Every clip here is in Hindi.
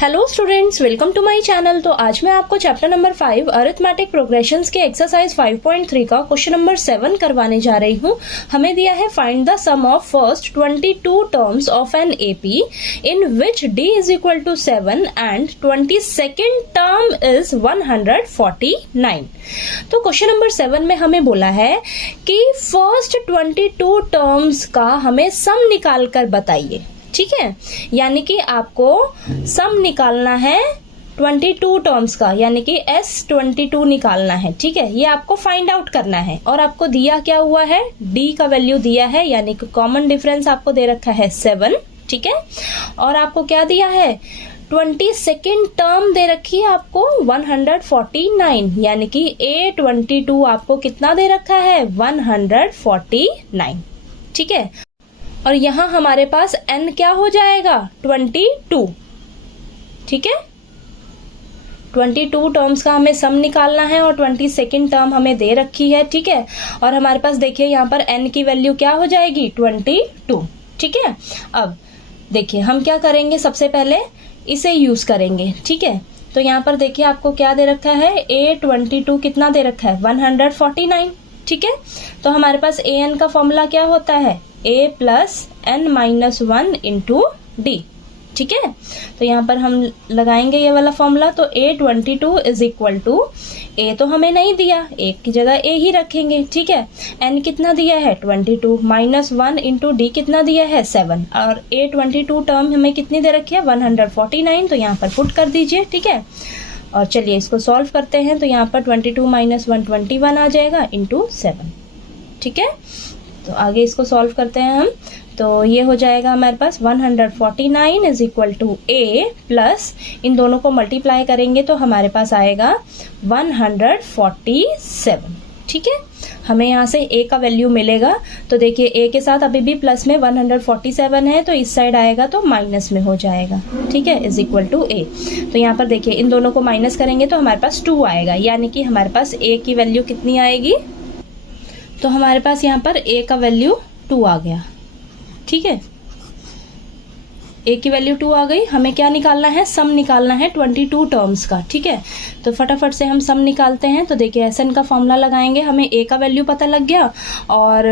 Hello students, welcome to my channel. तो आज मैं आपको चैप्टर नंबर 5 अरिथमेटिक प्रोग्रेशंस के एक्सरसाइज 5.3 का क्वेश्चन नंबर 7 करवाने जा रही हूँ। हमें दिया है find the sum of first 22 terms of an AP in which d is equal to 7 and 22nd term is 149। तो क्वेश्चन नंबर 7 में हमें बोला है कि फर्स्ट 22 टर्म्स का हमें सम निकाल कर बताइए। ठीक है, यानी कि आपको सम निकालना है 22 टर्म्स का, यानी कि S22 निकालना है। ठीक है, ये आपको फाइंड आउट करना है। और आपको दिया क्या हुआ है, D का वैल्यू दिया है, यानी कि कॉमन डिफरेंस आपको दे रखा है 7। ठीक है, और आपको क्या दिया है, 22nd टर्म दे रखी है आपको 149, यानी कि A22 आपको कितना दे रखा है, 149। ठीक है, और यहां हमारे पास n क्या हो जाएगा, 22। ठीक है, 22 टर्म्स का हमें सम निकालना है और 22nd टर्म हमें दे रखी है। ठीक है, और हमारे पास देखिए यहाँ पर n की वैल्यू क्या हो जाएगी, 22। ठीक है, अब देखिए हम क्या करेंगे, सबसे पहले इसे यूज करेंगे। ठीक है, तो यहाँ पर देखिए आपको क्या दे रखा है, A22 कितना दे रखा है, 149। ठीक है, तो हमारे पास an का फॉर्मूला क्या होता है, a plus n minus 1 into D. ठीक है, तो यहाँ पर हम लगाएंगे ये वाला फॉर्मूला। तो A22 is equal to, a तो हमें नहीं दिया, एक की जगह a ही रखेंगे। ठीक है, n कितना दिया है, 22 माइनस 1 इंटू डी कितना दिया है, 7, और A22 टर्म हमें कितनी दे रखी है, 149। तो यहाँ पर पुट कर दीजिए। ठीक है, और चलिए इसको सॉल्व करते हैं। तो यहाँ पर 22 माइनस 1 21 आ जाएगा इंटू 7। ठीक है, तो आगे इसको सॉल्व करते हैं हम। तो ये हो जाएगा हमारे पास 149 is equal to a plus इन दोनों को मल्टीप्लाई करेंगे तो हमारे पास आएगा 147। ठीक है, हमें यहाँ से a का वैल्यू मिलेगा। तो देखिए a के साथ अभी भी प्लस में 147 है, तो इस साइड आएगा तो माइनस में हो जाएगा। ठीक है, इज इक्वल टू a। तो यहाँ पर देखिए इन दोनों को माइनस करेंगे तो हमारे पास 2 आएगा, यानी कि हमारे पास a की वैल्यू कितनी आएगी, तो हमारे पास यहाँ पर a का वैल्यू 2 आ गया। ठीक है, a की वैल्यू 2 आ गई। हमें क्या निकालना है, सम निकालना है 22 टर्म्स का। ठीक है, तो फटाफट से हम सम निकालते हैं। तो देखिए Sn का फॉर्मूला लगाएंगे, हमें a का वैल्यू पता लग गया और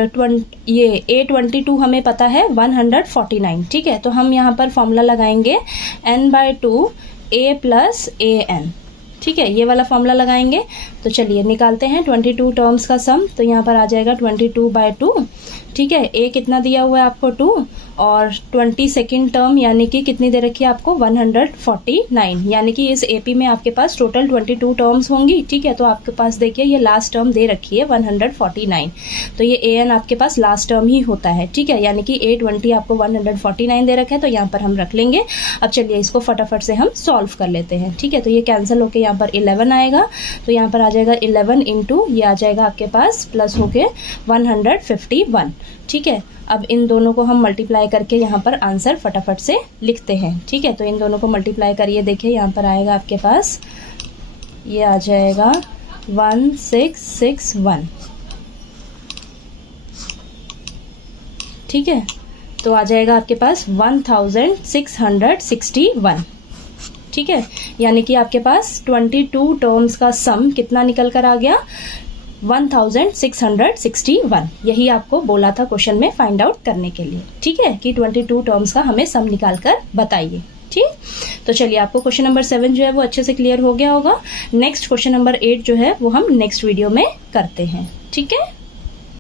ये A22 हमें पता है 149। ठीक है, तो हम यहाँ पर फॉर्मूला लगाएंगे n/2 a प्लस an। ठीक है, ये वाला फॉर्मूला लगाएंगे। तो चलिए निकालते हैं 22 टर्म्स का सम। तो यहाँ पर आ जाएगा 22/2। ठीक है, a कितना दिया हुआ है आपको 2, और 22nd टर्म यानी कि कितनी दे रखी है आपको, 149, यानी कि इस एपी में आपके पास टोटल 22 टर्म्स होंगी। ठीक है, तो आपके पास देखिए ये लास्ट टर्म दे रखी है 149, तो ये an आपके पास लास्ट टर्म ही होता है। ठीक है, यानी कि A20 आपको 149 दे रखा है, तो यहाँ पर हम रख लेंगे। अब चलिए इसको फटाफट से हम सॉल्व कर लेते हैं। ठीक है, तो ये कैंसिल होके यहाँ पर 11 आएगा, तो यहाँ पर आ जाएगा 11 इंटू ये आ जाएगा आपके पास प्लस होके 151। ठीक है, अब इन दोनों को हम मल्टीप्लाई करके यहाँ पर आंसर फटाफट से लिखते हैं। ठीक है, तो इन दोनों को मल्टीप्लाई करिए, देखिए यहाँ पर आएगा आपके पास, ये आ जाएगा 1661। ठीक है, तो आ जाएगा आपके पास 1661। ठीक है, यानी कि आपके पास 22 टर्म्स का सम कितना निकल कर आ गया, 1661। यही आपको बोला था क्वेश्चन में फाइंड आउट करने के लिए। ठीक है, कि 22 टर्म्स का हमें सम निकाल कर बताइए। ठीक, तो चलिए आपको क्वेश्चन नंबर 7 जो है वो अच्छे से क्लियर हो गया होगा। नेक्स्ट क्वेश्चन नंबर 8 जो है वो हम नेक्स्ट वीडियो में करते हैं। ठीक है।